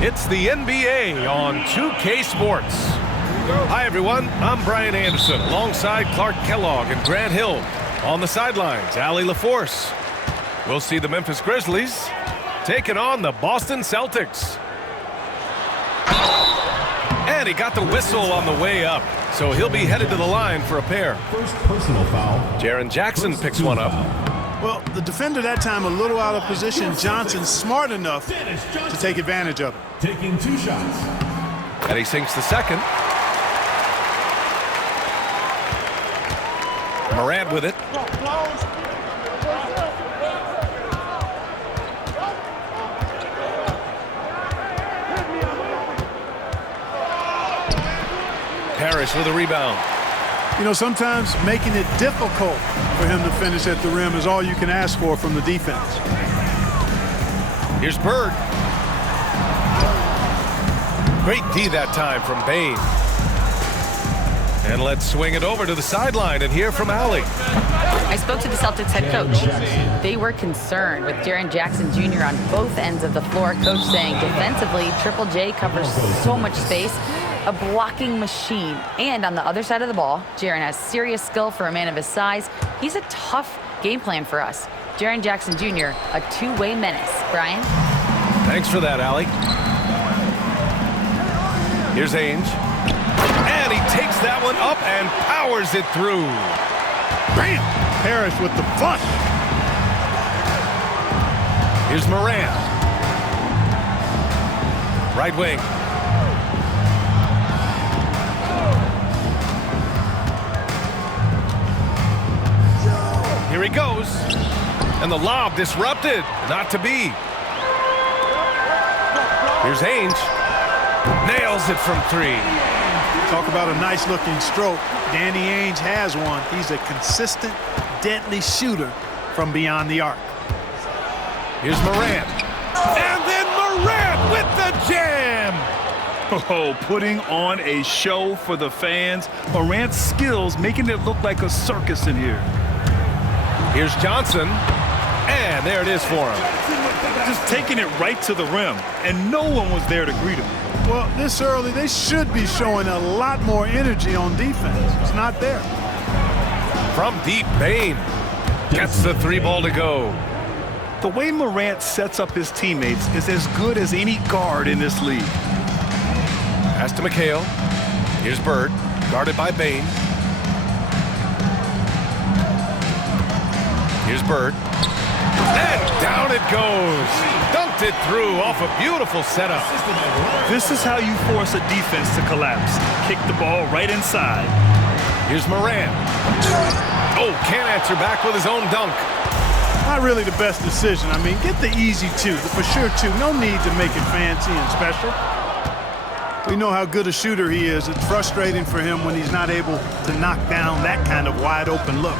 It's the NBA on 2K Sports. Hi, everyone. I'm Brian Anderson alongside Clark Kellogg and Grant Hill. On the sidelines, Allie LaForce. We'll see the Memphis Grizzlies taking on the Boston Celtics. And he got the whistle on the way up, so he'll be headed to the line for a pair. First personal foul. Jaren Jackson picks one up. Well, the defender that time a little out of position. Johnson smart enough to take advantage of it. Taking 2 shots. And he sinks the second. Morant with it. Parrish with a rebound. You know, sometimes making it difficult for him to finish at the rim is all you can ask for from the defense. Here's Bird. Great D that time from Bane. And let's swing it over to the sideline and hear from Allie. I spoke to the Celtics head coach. They were concerned with Jaren Jackson Jr. on both ends of the floor. Coach saying defensively, Triple J covers so much space. A blocking machine. And on the other side of the ball, Jaren has serious skill for a man of his size. He's a tough game plan for us. Jaren Jackson Jr., a two-way menace. Brian? Thanks for that, Allie. Here's Ainge. And he takes that one up and powers it through. Bam! Parrish with the flush. Here's Morant. Right wing. Here he goes. And the lob disrupted. Not to be. Here's Ainge. Nails it from 3. Talk about a nice-looking stroke. Danny Ainge has one. He's a consistent, deadly shooter from beyond the arc. Here's Morant. And then Morant with the jam. Oh, putting on a show for the fans. Morant's skills making it look like a circus in here. Here's Johnson. And there it is for him. Just taking it right to the rim, and no one was there to greet him. Well, this early, they should be showing a lot more energy on defense. It's not there. From deep, Bane gets the 3 ball to go. The way Morant sets up his teammates is as good as any guard in this league. Pass to McHale. Here's Bird, guarded by Bane. Here's Bird. And down it goes. Dunked it through off a beautiful setup. This is how you force a defense to collapse. Kick the ball right inside. Here's Morant. Oh, can't answer back with his own dunk. Not really the best decision. I mean, get the easy 2, the for sure 2. No need to make it fancy and special. We know how good a shooter he is. It's frustrating for him when he's not able to knock down that kind of wide open look.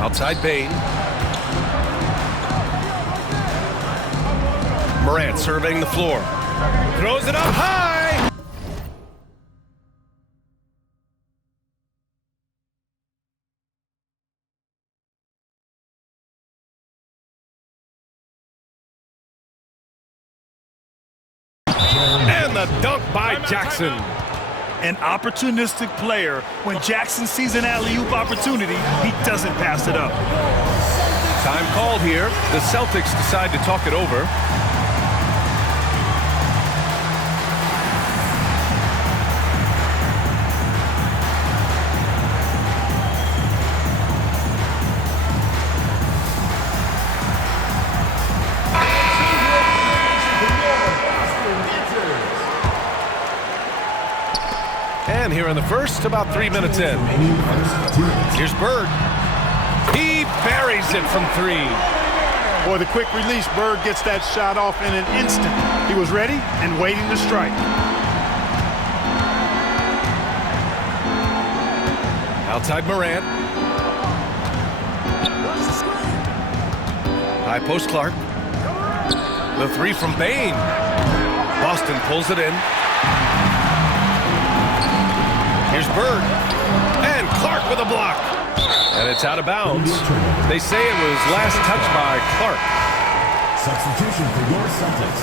Outside Bane. Morant surveying the floor. Throws it up high. And the dunk by Jackson. An opportunistic player. When Jackson sees an alley-oop opportunity, he doesn't pass it up. Time called here. The Celtics decide to talk it over. And here in the first, about 3 minutes in. Here's Bird. He buries it from 3. Boy, the quick release, Bird gets that shot off in an instant. He was ready and waiting to strike. Outside Morant. High post Clark. The 3 from Bane. Boston pulls it in. Here's Bird. And Clark with a block. And it's out of bounds. They say it was last touched by Clark. Substitution for your Celtics.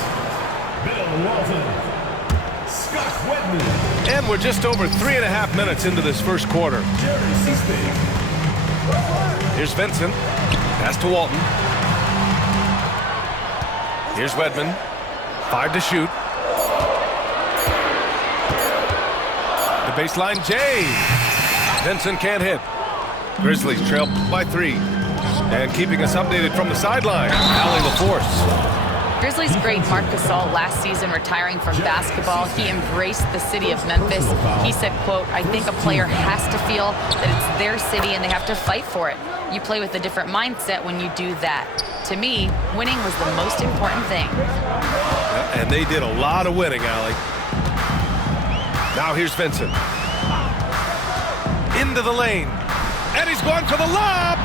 Bill Walton. Scott Wedman. And we're just over 3.5 minutes into this first quarter. Jerry Seaspig. Here's Vincent. Pass to Walton. Here's Wedman. 5 to shoot. The baseline, Jay. Vincent can't hit. Grizzlies trail by 3. And keeping us updated from the sideline, Allie LaForce. Grizzlies great Marc Gasol last season retiring from basketball. He embraced the city of Memphis. He said, quote, "I think a player has to feel that it's their city and they have to fight for it. You play with a different mindset when you do that. To me, winning was the most important thing." And they did a lot of winning, Allie. Now here's Vincent. Into the lane. And he's going for the lob.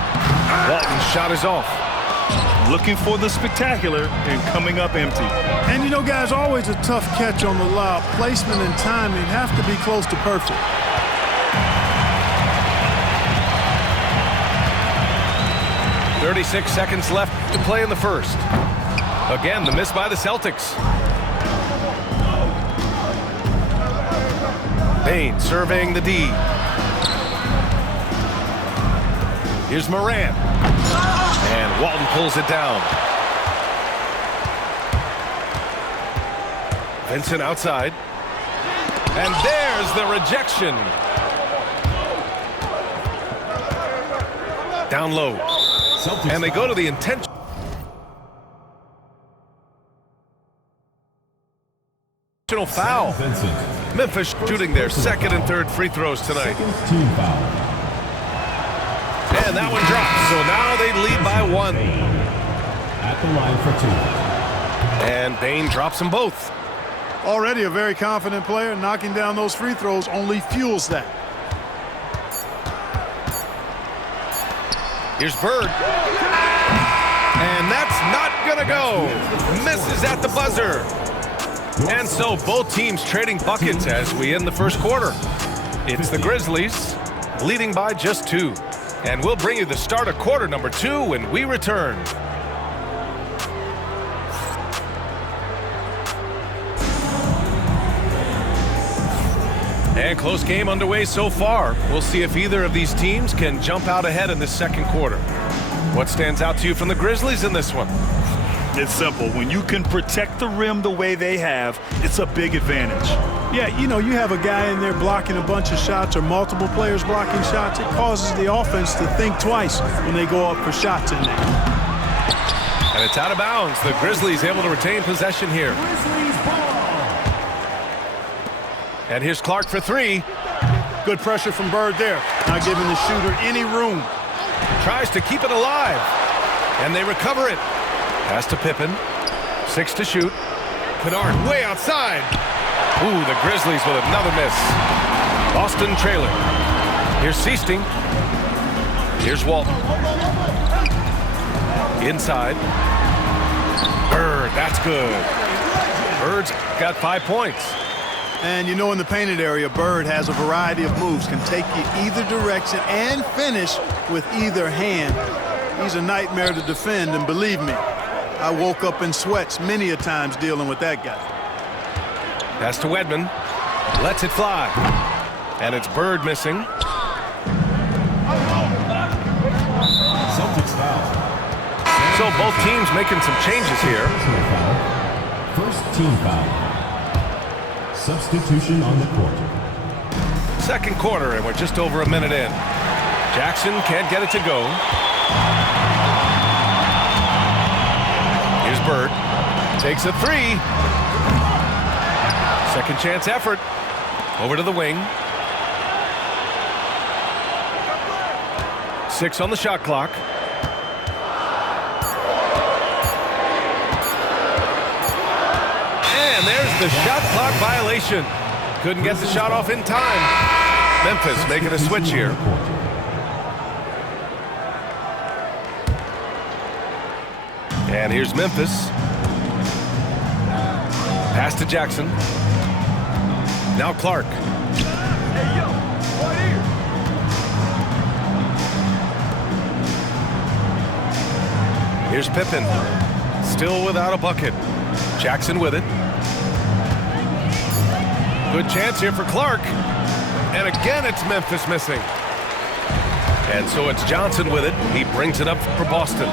Walton's shot is off. Looking for the spectacular and coming up empty. And you know, guys, always a tough catch on the lob. Placement and timing have to be close to perfect. .36 seconds left to play in the first. Again, the miss by the Celtics. Bane surveying the D. Here's Morant. And Walton pulls it down. Vincent outside. And there's the rejection. Down low. Celtics And they go to the intentional foul. Vincent. Memphis shooting their second and third free throws tonight. Second team foul. And that one drops. So now they lead by 1. At the line for 2. And Bane drops them both. Already a very confident player. Knocking down those free throws only fuels that. Here's Bird. And that's not going to go. Misses at the buzzer. And so both teams trading buckets as we end the first quarter. It's the Grizzlies leading by just 2. And we'll bring you the start of quarter number 2 when we return. And close game underway so far. We'll see if either of these teams can jump out ahead in this second quarter. What stands out to you from the Grizzlies in this one? It's simple. When you can protect the rim the way they have, it's a big advantage. Yeah, you know, you have a guy in there blocking a bunch of shots or multiple players blocking shots. It causes the offense to think twice when they go up for shots in there. And it's out of bounds. The Grizzlies able to retain possession here. And here's Clark for 3. Good pressure from Bird there. Not giving the shooter any room. Tries to keep it alive. And they recover it. Pass to Pippen. 6 to shoot. Kennard way outside. Ooh, the Grizzlies with another miss. Boston trailing. Here's Seasting. Here's Walton. Inside. Bird, that's good. Bird's got 5 points. And you know, in the painted area, Bird has a variety of moves. Can take you either direction and finish with either hand. He's a nightmare to defend, and believe me, I woke up in sweats many a times dealing with that guy. Pass to Wedman. Lets it fly. And it's Bird missing. Celtics foul. So both teams making some changes here. Personal foul. First team foul. Substitution on the court. Second quarter, and we're just over a minute in. Jackson can't get it to go. Here's Bird. Takes a 3. Second chance effort. Over to the wing. 6 on the shot clock. And there's the shot clock violation. Couldn't get the shot off in time. Memphis making a switch here. And here's Memphis. Pass to Jackson. Now Clark. Here's Pippen. Still without a bucket. Jackson with it. Good chance here for Clark. And again, it's Memphis missing. And so it's Johnson with it. He brings it up for Boston.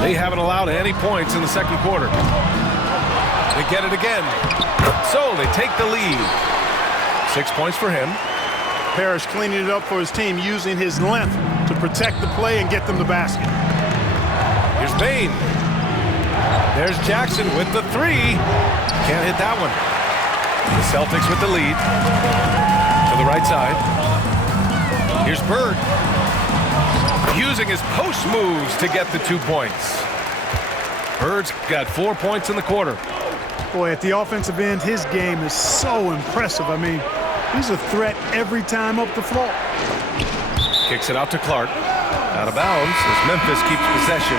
They haven't allowed any points in the second quarter. They get it again. So they take the lead. 6 points for him. Parrish cleaning it up for his team, using his length to protect the play and get them the basket. Here's Bane. There's Jackson with the three. Can't hit that one. The Celtics with the lead. To the right side. Here's Bird. Using his post moves to get the 2 points. Bird's got 4 points in the quarter. Boy, at the offensive end, his game is so impressive. I mean, he's a threat every time up the floor. Kicks it out to Clark. Out of bounds as Memphis keeps possession.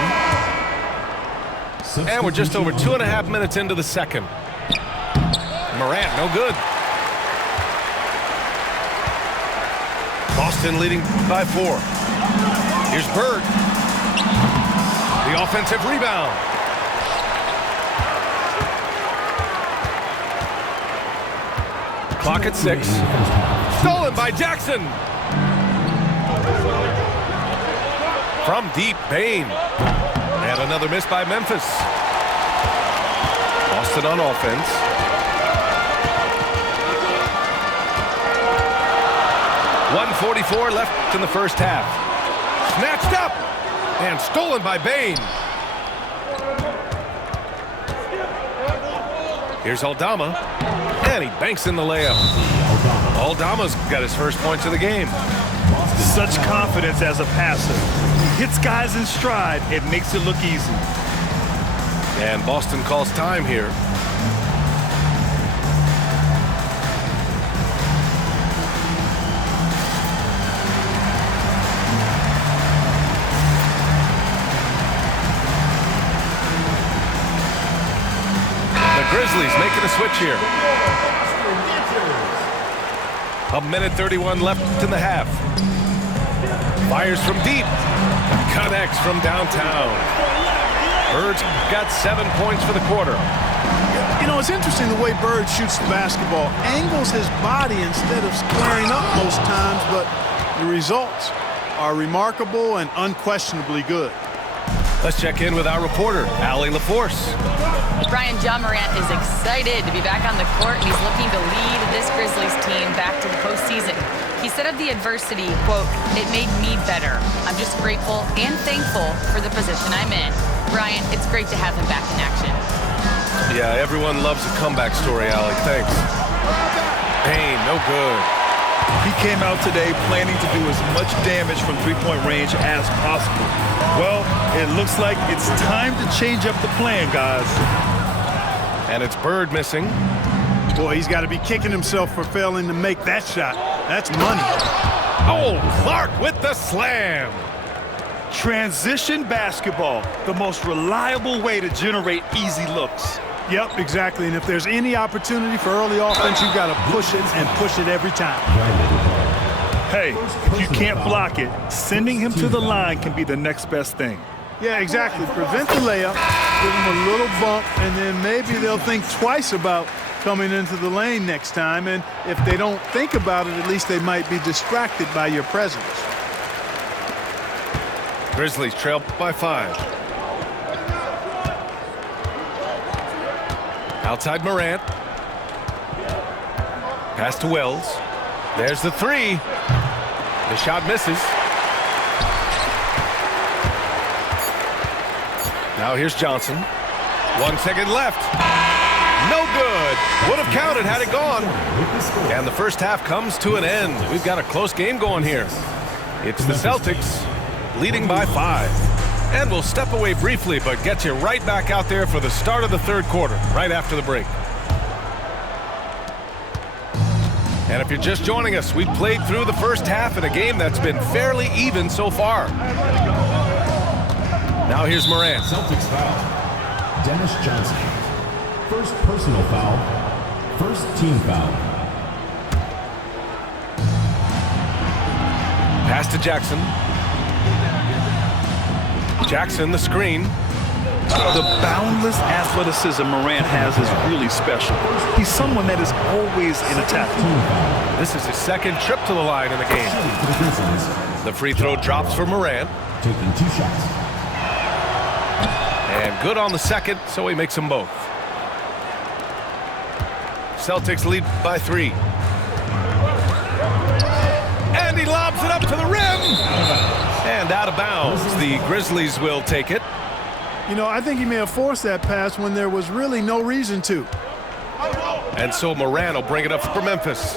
And we're just over 2.5 minutes into the second. Morant, no good. Boston leading by 4. Here's Bird. The offensive rebound. Clock at 6. Stolen by Jackson. From deep, Bane. And another miss by Memphis. Boston on offense. .144 left in the first half. Snatched up and stolen by Bane. Here's Aldama, and he banks in the layup. Aldama's got his first points of the game. Such confidence as a passer. He hits guys in stride. It makes it look easy. And Boston calls time here. Grizzlies making a switch here. 1:31 left in the half. Fires from deep. Connects from downtown. Bird's got 7 points for the quarter. You know, it's interesting the way Bird shoots the basketball. Angles his body instead of squaring up most times, but the results are remarkable and unquestionably good. Let's check in with our reporter, Allie LaForce. Brian, John Morant is excited to be back on the court, and he's looking to lead this Grizzlies team back to the postseason. He said of the adversity, quote, "It made me better. I'm just grateful and thankful for the position I'm in." Brian, it's great to have him back in action. Yeah, everyone loves a comeback story, Allie. Thanks. Bane, no good. He came out today planning to do as much damage from three-point range as possible. Well, it looks like it's time to change up the plan, guys. And it's Bird missing. Boy, he's got to be kicking himself for failing to make that shot. That's money. Oh, Clark with the slam. Transition basketball, the most reliable way to generate easy looks. Yep, exactly. And if there's any opportunity for early offense, you've got to push it and push it every time. Hey, if you can't block it, sending him to the line can be the next best thing. Yeah, exactly. Prevent the layup, give him a little bump, and then maybe they'll think twice about coming into the lane next time. And if they don't think about it, at least they might be distracted by your presence. Grizzlies trail by 5. Outside Morant. Pass to Wells. There's the three. The shot misses. Now here's Johnson. 1 second left. No good. Would have counted had it gone. And the first half comes to an end. We've got a close game going here. It's the Celtics leading by 5. And we'll step away briefly, but get you right back out there for the start of the third quarter, right after the break. And if you're just joining us, we've played through the first half in a game that's been fairly even so far. Now here's Morant. Celtics foul. Dennis Johnson. First personal foul. First team foul. Pass to Jackson. Jackson, the screen. The boundless athleticism Morant has is really special. He's someone that is always in attack. This is his second trip to the line in the game. For the Grizzlies, The free throw drops for Morant. taking 2 shots. And good on the second, so he makes them both. Celtics lead by 3. And he lobs it up to the rim. And out of bounds. The Grizzlies will take it. You know, I think he may have forced that pass when there was really no reason to. And so Morant will bring it up for Memphis.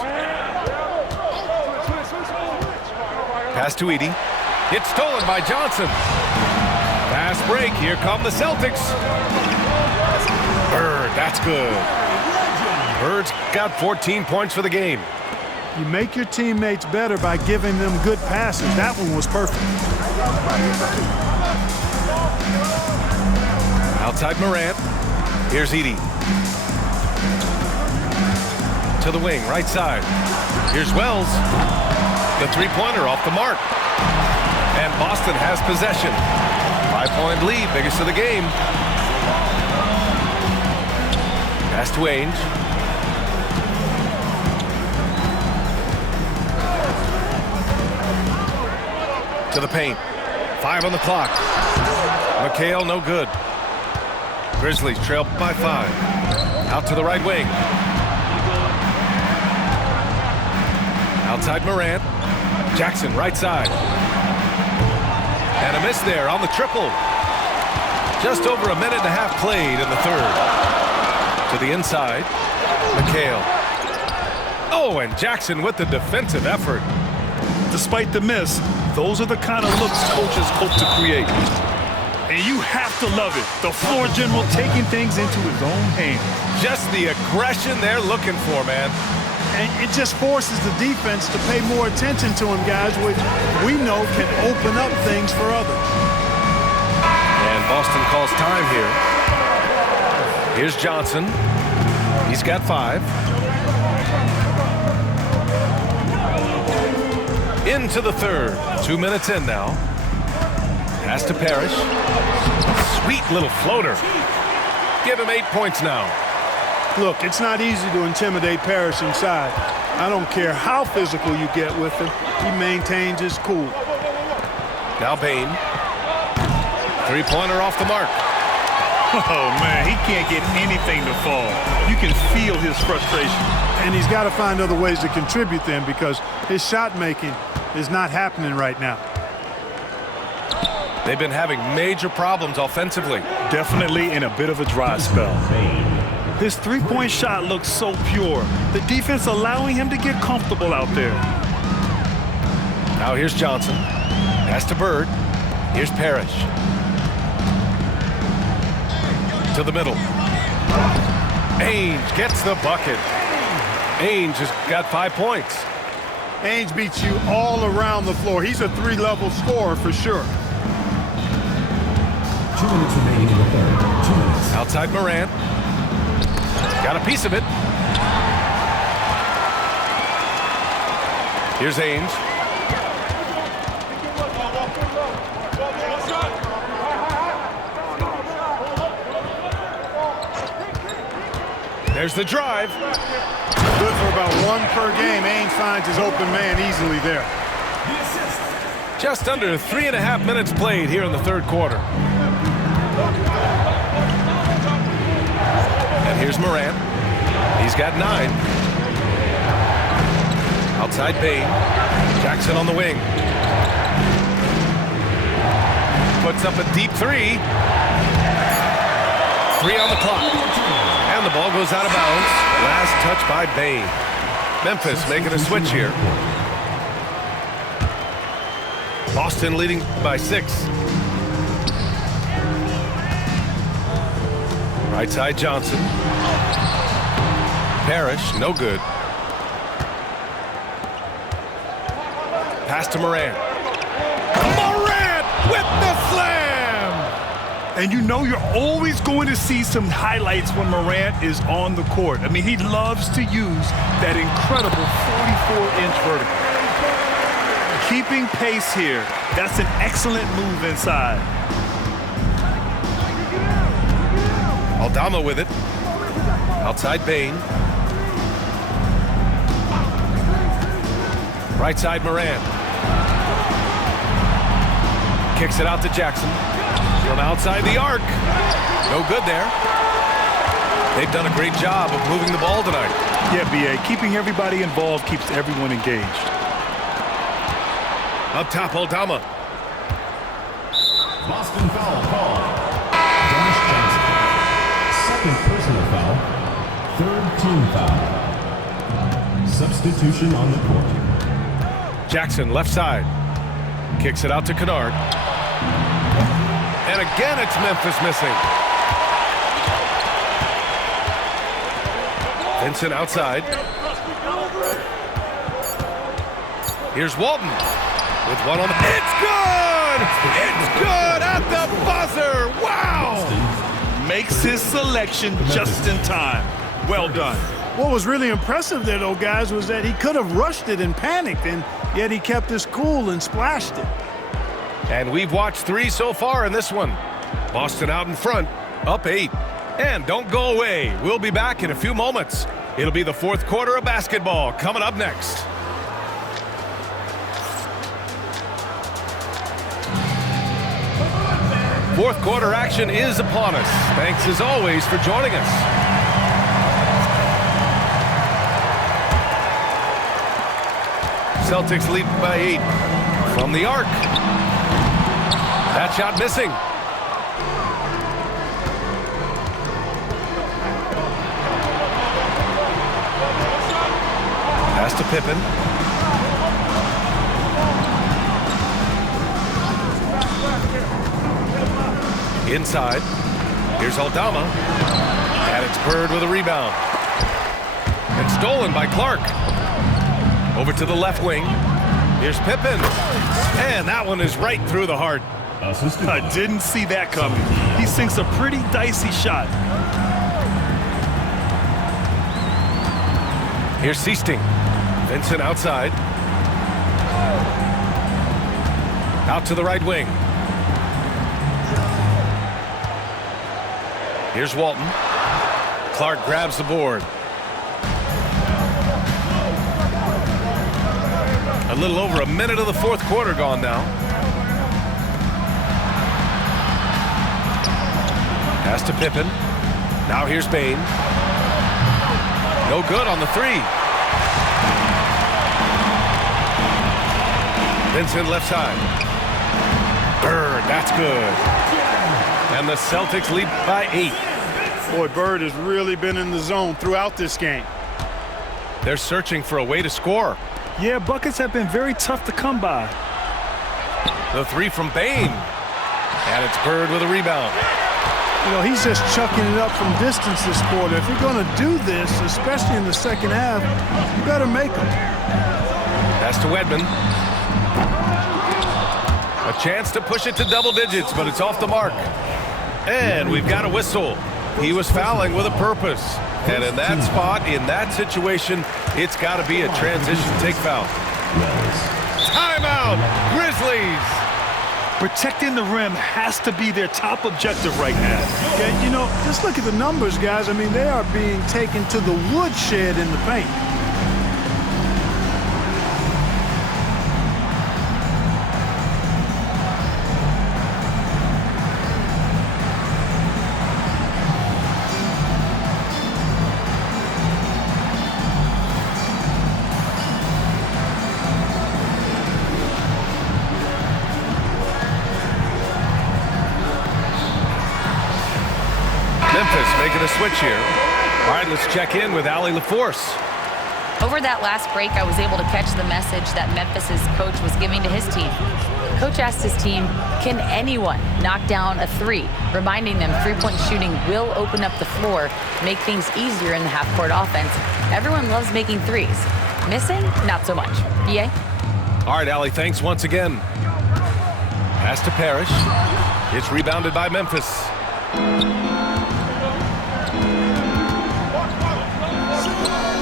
Pass to Edey. It's stolen by Johnson. Fast break. Here come the Celtics. Bird, that's good. Bird's got 14 points for the game. You make your teammates better by giving them good passes. That one was perfect. Outside Morant. Here's Edey. To the wing, right side. Here's Wells. The three-pointer off the mark. And Boston has possession. 5-point lead, biggest of the game. Pass to Ainge. To the paint. 5 on the clock. McHale, no good. Grizzlies trail by 5. Out to the right wing. Outside Morant. Jackson, right side. And a miss there on the triple. Just over a minute and a half played in the third. To the inside. McHale. Oh, and Jackson with the defensive effort. Despite the miss, those are the kind of looks coaches hope to create. And you have to love it. The floor general taking things into his own hands. Just the aggression they're looking for, man. And it just forces the defense to pay more attention to him, guys, which we know can open up things for others. And Boston calls time here. Here's Johnson. He's got 5. Into the third. 2 minutes in now. Pass to Parrish. Sweet little floater. Give him 8 points now. Look, it's not easy to intimidate Parrish inside. I don't care how physical you get with him. He maintains his cool. Now Bane. Three-pointer off the mark. Oh, man, he can't get anything to fall. You can feel his frustration. And he's got to find other ways to contribute then because his shot making is not happening right now. They've been having major problems offensively. Definitely in a bit of a dry spell. His three-point shot looks so pure. The defense allowing him to get comfortable out there. Now here's Johnson. Pass to Bird. Here's Parrish. To the middle. Ainge gets the bucket. Ainge has got 5 points. Ainge beats you all around the floor. He's a 3-level scorer for sure. 2 minutes remaining in the third. 2 minutes. Outside Morant. Got a piece of it. Here's Ainge. There's the drive. Good for about 1 per game. Ainge finds his open man easily there. Just under 3.5 minutes played here in the third quarter. And here's Morant. He's got 9. Outside Bane. Jackson on the wing. Puts up a deep 3. 3 on the clock. And the ball goes out of bounds. Last touch by Bane. Memphis making a switch here. Boston leading by 6. Right side Johnson. Parrish, no good. Pass to Morant. Morant with the slam! And you know you're always going to see some highlights when Morant is on the court. I mean, he loves to use that incredible 44-inch vertical. Keeping pace here. That's an excellent move inside. Aldama with it. Outside Bain. Right side Moran. Kicks it out to Jackson. From outside the arc. No good there. They've done a great job of moving the ball tonight. Yeah, B.A. Keeping everybody involved keeps everyone engaged. Up top, Aldama. Boston foul call. Dennis Johnson. Second personal foul. Third team foul. Substitution on the court. Jackson, left side. Kicks it out to Kennard. And again, it's Memphis missing. Vincent outside. Here's Walton with one on the... It's good! It's good at the buzzer! Wow! Makes his selection just in time. Well done. What was really impressive there, though, guys, was that he could have rushed it and panicked, and yet he kept his cool and splashed it. And we've watched 3 so far in this one. Boston out in front, up 8. And don't go away. We'll be back in a few moments. It'll be the 4th quarter of basketball coming up next. Fourth quarter action is upon us. Thanks as always for joining us. Celtics lead by 8 from the arc. That shot missing. Pass to Pippen. Inside. Here's Aldama. And it's Bird with a rebound. And stolen by Clark. Over to the left wing. Here's Pippen. And that one is right through the heart. I didn't see that coming. He sinks a pretty dicey shot. Here's Seasting. Vincent outside. Out to the right wing. Here's Walton. Clark grabs the board. A little over a minute of the 4th quarter gone now. Pass to Pippen. Now here's Bain. No good on the 3. Vincent left side. Bird, that's good. And the Celtics lead by 8. Boy, Bird has really been in the zone throughout this game. They're searching for a way to score. Yeah, buckets have been very tough to come by. The 3 from Bain. And it's Bird with a rebound. You know, he's just chucking it up from distance this quarter. If you're going to do this, especially in the second half, you better make them. Pass to Wedman. A chance to push it to double digits, but it's off the mark. And we've got a whistle. He was fouling with a purpose. And in that spot, in that situation, it's got to be a transition take foul. Timeout, Grizzlies. Protecting the rim has to be their top objective right now. Yeah, you know, just look at the numbers, guys. I mean, they are being taken to the woodshed in the paint. Memphis making a switch here. All right, let's check in with Allie LaForce. Over that last break, I was able to catch the message that Memphis's coach was giving to his team. Coach asked his team, can anyone knock down a 3? Reminding them three-point shooting will open up the floor, make things easier in the half-court offense. Everyone loves making 3s. Missing? Not so much. BA? All right, Allie, thanks once again. Pass to Parrish. It's rebounded by Memphis.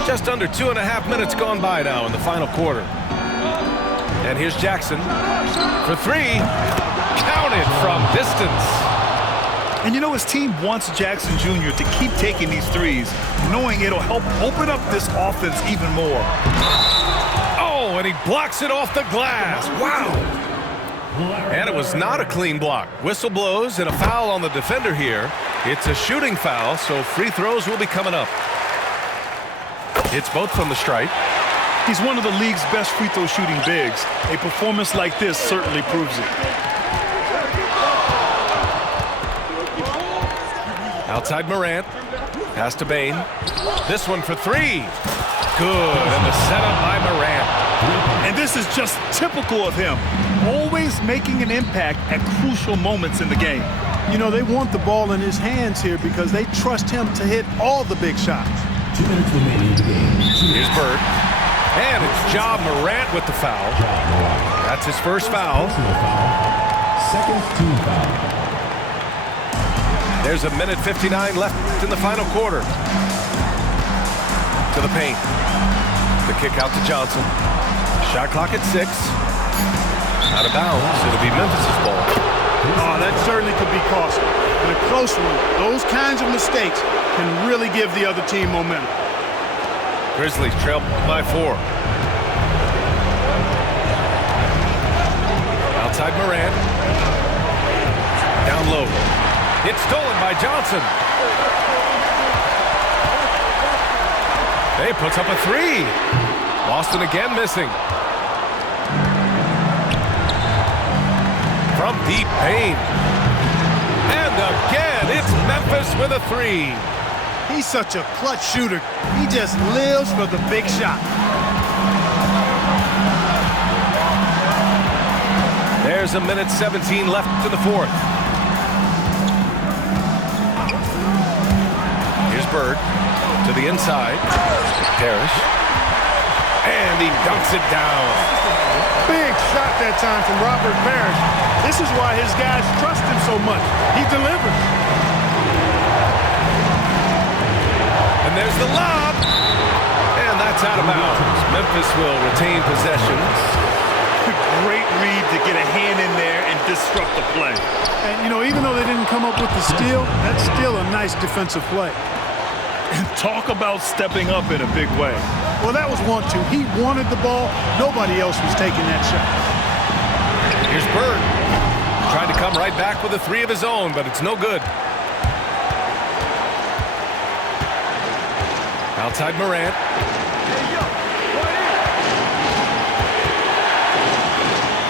Just under 2.5 minutes gone by now in the final quarter. And here's Jackson for 3. Counted from distance. And you know, his team wants Jackson Jr. to keep taking these threes, knowing it'll help open up this offense even more. Oh, and he blocks it off the glass. Wow. And it was not a clean block. Whistle blows and a foul on the defender here. It's a shooting foul, so free throws will be coming up. It's both from the stripe. He's one of the league's best free throw shooting bigs. A performance like this certainly proves it. Outside Morant. Pass to Bane. This one for three. Good. And the setup by Morant. And this is just typical of him. Always making an impact at crucial moments in the game. You know, they want the ball in his hands here because they trust him to hit all the big shots. 2 minutes remaining in the game. Here's Bird. And it's Ja Morant with the foul. That's his first foul. Second team foul. There's a minute 59 left in the final quarter. To the paint. The kick out to Johnson. Shot clock at 6. Out of bounds. It'll be Memphis' ball. Oh, that certainly could be costly. In a close one, those kinds of mistakes can really give the other team momentum. Grizzlies trail by 4. Outside Morant. Down low. It's stolen by Johnson. He puts up a 3. Boston again missing. From deep paint. And again, it's Memphis with a 3. He's such a clutch shooter. He just lives for the big shot. There's a minute 17 left in the fourth. Here's Bird to the inside. Parrish. And he dunks it down. Big shot that time from Robert Parrish. This is why his guys trust him so much. He delivers. And there's the lob. And that's out of bounds. Memphis will retain possession. Great read to get a hand in there and disrupt the play. And, you know, even though they didn't come up with the steal, that's still a nice defensive play. And talk about stepping up in a big way. Well, that was 1-2. He wanted the ball. Nobody else was taking that shot. Here's Bird. Tried to come right back with a 3 of his own, but it's no good. Outside Morant.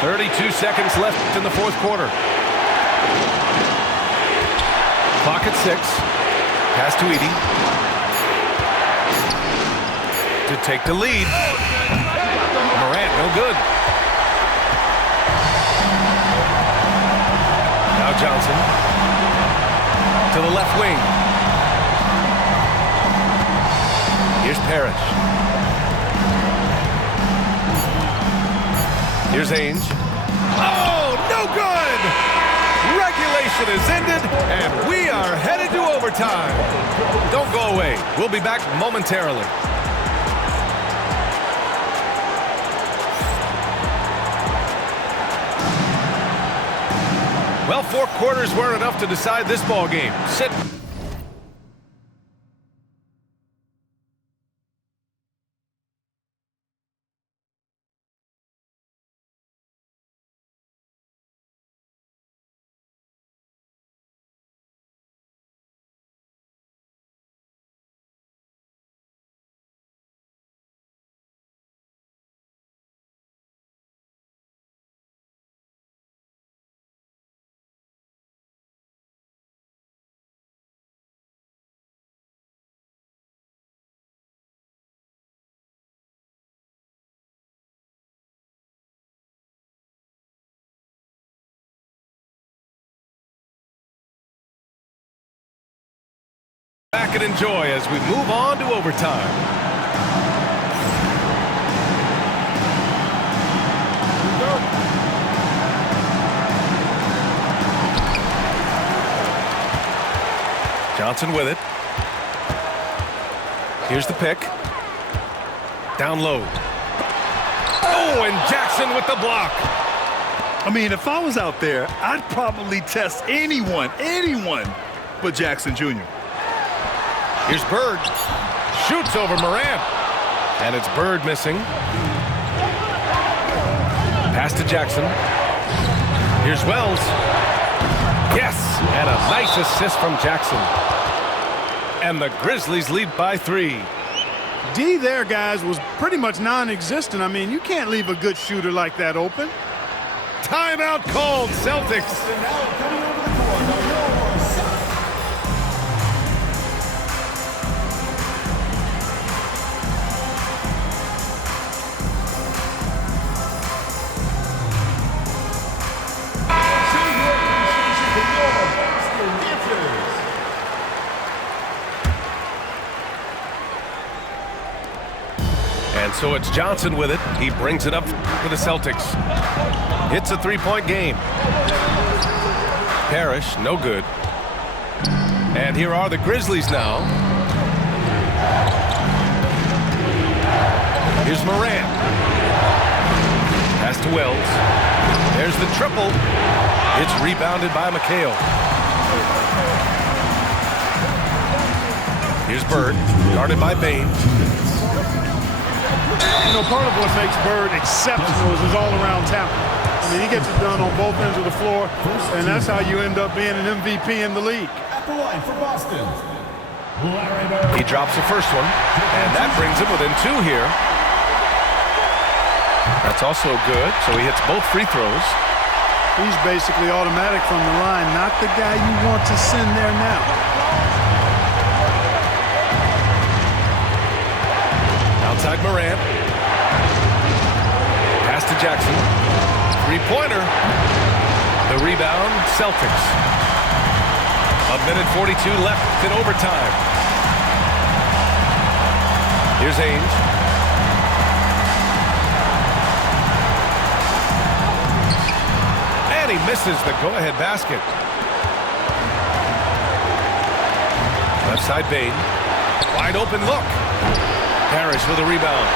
.32 seconds left in the fourth quarter. Clock at 6. Pass to Edey. To take the lead. Morant, no good. Now Johnson. To the left wing. Here's Parrish. Here's Ainge. Oh, no good! Regulation is ended, and we are headed to overtime. Don't go away. We'll be back momentarily. Well, 4 quarters weren't enough to decide this ball game. Sit. Back and enjoy as we move on to overtime. Johnson with it. Here's the pick. Down low. Oh, and Jackson with the block. I mean, if I was out there, I'd probably test anyone but Jackson Jr. Here's Bird. Shoots over Morant. And it's Bird missing. Pass to Jackson. Here's Wells. Yes, and a nice assist from Jackson. And the Grizzlies lead by 3. D there, guys, was pretty much non-existent. I mean, you can't leave a good shooter like that open. Timeout called, Celtics. And so it's Johnson with it. He brings it up for the Celtics. It's a 3-point game. Parrish, no good. And here are the Grizzlies now. Here's Morant. Pass to Wells. There's the triple. It's rebounded by McHale. Here's Bird, guarded by Bane. You know, part of what makes Bird exceptional is his all-around talent. I mean, he gets it done on both ends of the floor, and that's how you end up being an MVP in the league. At the line for Boston, Larry Bird. He drops the first one, and that brings him within 2 here. That's also good, so he hits both free throws. He's basically automatic from the line, not the guy you want to send there now. Outside Morant. Pass to Jackson. 3-pointer. The rebound, Celtics. 1:42 left in overtime. Here's Haynes. And he misses the go-ahead basket. Left side Bane. Wide open look. Parrish with a rebound.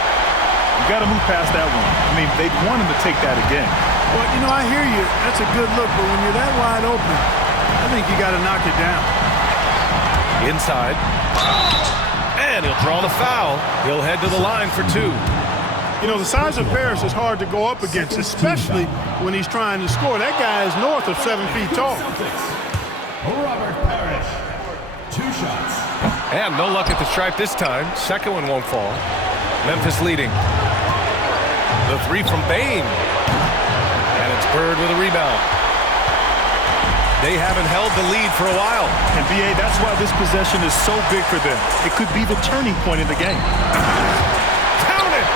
You got to move past that one. I mean, they want him to take that again. Well, you know, I hear you. That's a good look, but when you're that wide open, I think you got to knock it down. Inside. And he'll draw the foul. He'll head to the line for 2. You know, the size of Parrish is hard to go up against, especially when he's trying to score. That guy is north of 7 feet tall. Robert Parrish. 2 shots. And no luck at the stripe this time. Second one won't fall. Memphis leading. The 3 from Bane. And it's Bird with a rebound. They haven't held the lead for a while. And, B.A., that's why this possession is so big for them. It could be the turning point in the game. Count it!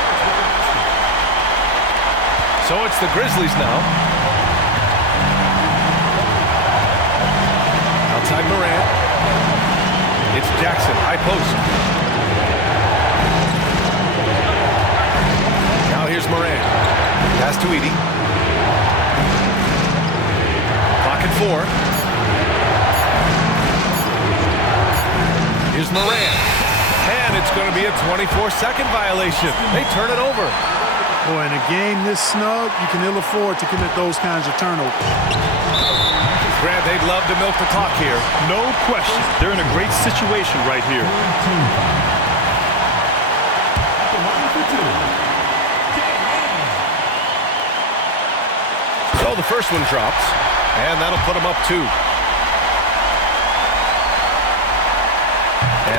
So it's the Grizzlies now. Outside Morant. It's Jackson, high post. Now here's Morant. Pass to Edey. Clock at 4. Here's Morant. And it's going to be a 24-second violation. They turn it over. Boy, in a game this snug, you can ill afford to commit those kinds of turnovers. Grant, they'd love to milk the clock here. No question. They're in a great situation right here. So the first one drops, and that'll put him up 2.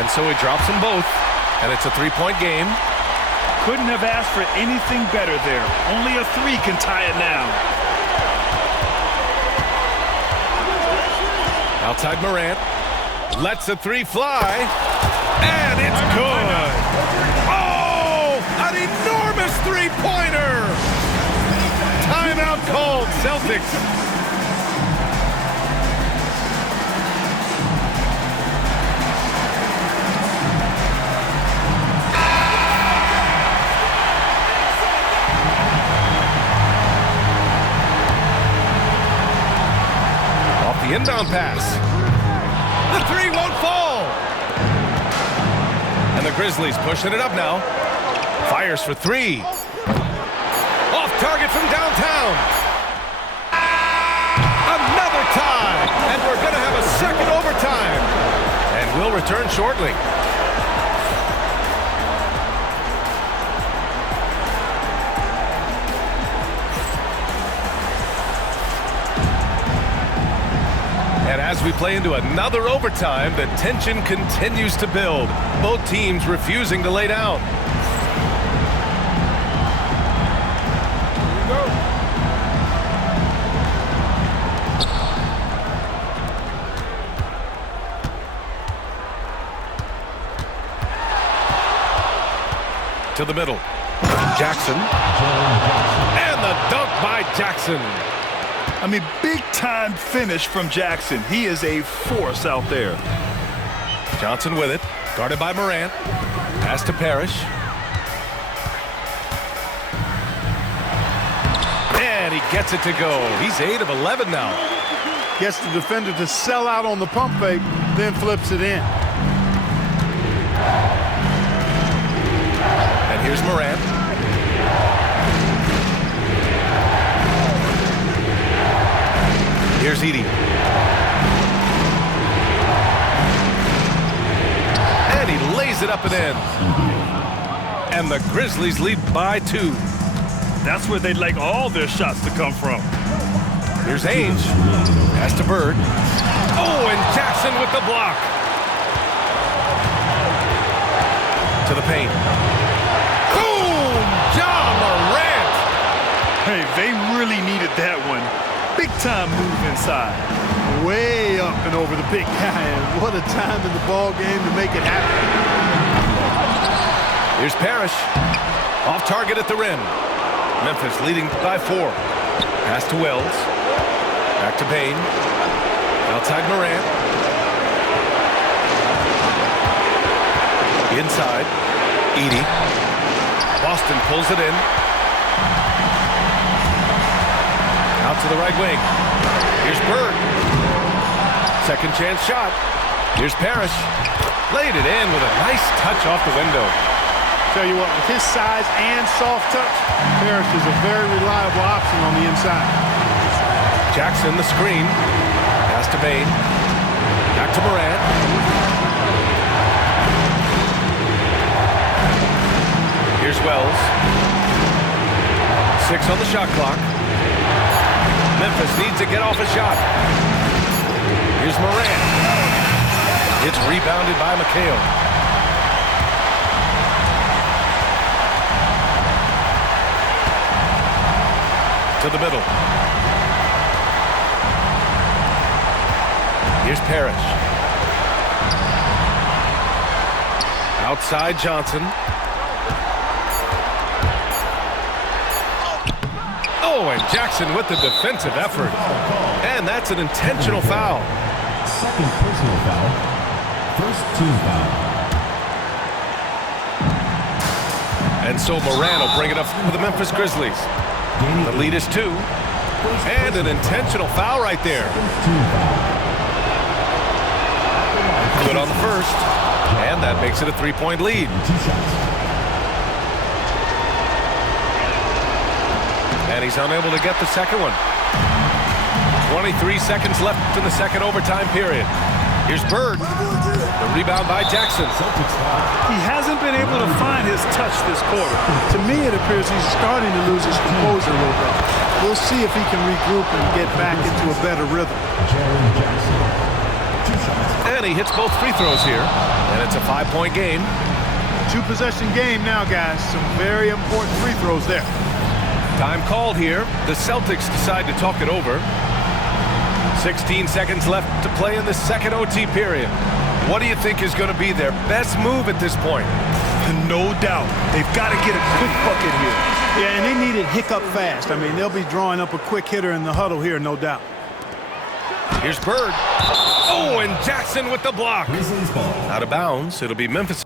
And so he drops them both, and it's a 3-point game. Couldn't have asked for anything better there. Only a 3 can tie it now. Outside Morant. Lets a 3 fly. And it's good. Oh, an enormous 3-pointer. Timeout called, Celtics. The inbound pass. The 3 won't fall. And the Grizzlies pushing it up now. Fires for 3. Off target from downtown. Another tie. And we're going to have a second overtime. return shortly. And as we play into another overtime, the tension continues to build. Both teams refusing to lay down. To the middle. Jackson. And the dunk by Jackson. I mean, big-time finish from Jackson. He is a force out there. Johnson with it. Guarded by Morant. Pass to Parrish. And he gets it to go. He's 8 of 11 now. Gets the defender to sell out on the pump fake, then flips it in. And here's Morant. Here's Edey. And he lays it up and in. And the Grizzlies lead by 2. That's where they'd like all their shots to come from. Here's Ainge. Pass to Bird. Oh, and Jackson with the block. To the paint. Boom! Ja Morant. Hey, they really needed that one. Big-time move inside. Way up and over the big guy. And what a time in the ball game to make it happen. Here's Parrish. Off target at the rim. Memphis leading by 4. Pass to Wells. Back to Bane. Outside Morant. Inside. Edey. Boston pulls it in. Out to the right wing. Here's Bird. Second chance shot. Here's Parrish. Laid it in with a nice touch off the window. Tell you what, with his size and soft touch, Parrish is a very reliable option on the inside. Jackson, the screen. Pass to Bane. Back to Morant. Here's Wells. 6 on the shot clock. Memphis needs to get off a shot. Here's Morant. It's rebounded by McHale. To the middle. Here's Parrish. Outside Johnson. Oh, and Jackson with the defensive effort. And that's an intentional foul. Second personal foul. First team foul. And so Morant will bring it up for the Memphis Grizzlies. The lead is 2. And an intentional foul right there. Good on the first. And that makes it a 3-point lead. 2 shots. And he's unable to get the second one. 23 seconds left in the second overtime period. Here's Bird. The rebound by Jackson. He hasn't been able to find his touch this quarter. To me, it appears he's starting to lose his composure a little bit. We'll see if he can regroup and get back into a better rhythm. Jaren Jackson. 2 shots. And he hits both free throws here. And it's a 5-point game. 2-possession game now, guys. Some very important free throws there. Time called here. The Celtics decide to talk it over. 16 seconds left to play in the second OT period. What do you think is going to be their best move at this point? No doubt. They've got to get a quick bucket here. Yeah, and they need it hiccup fast. I mean, they'll be drawing up a quick hitter in the huddle here, no doubt. Here's Bird. Oh, and Jackson with the block. Out of bounds. It'll be Memphis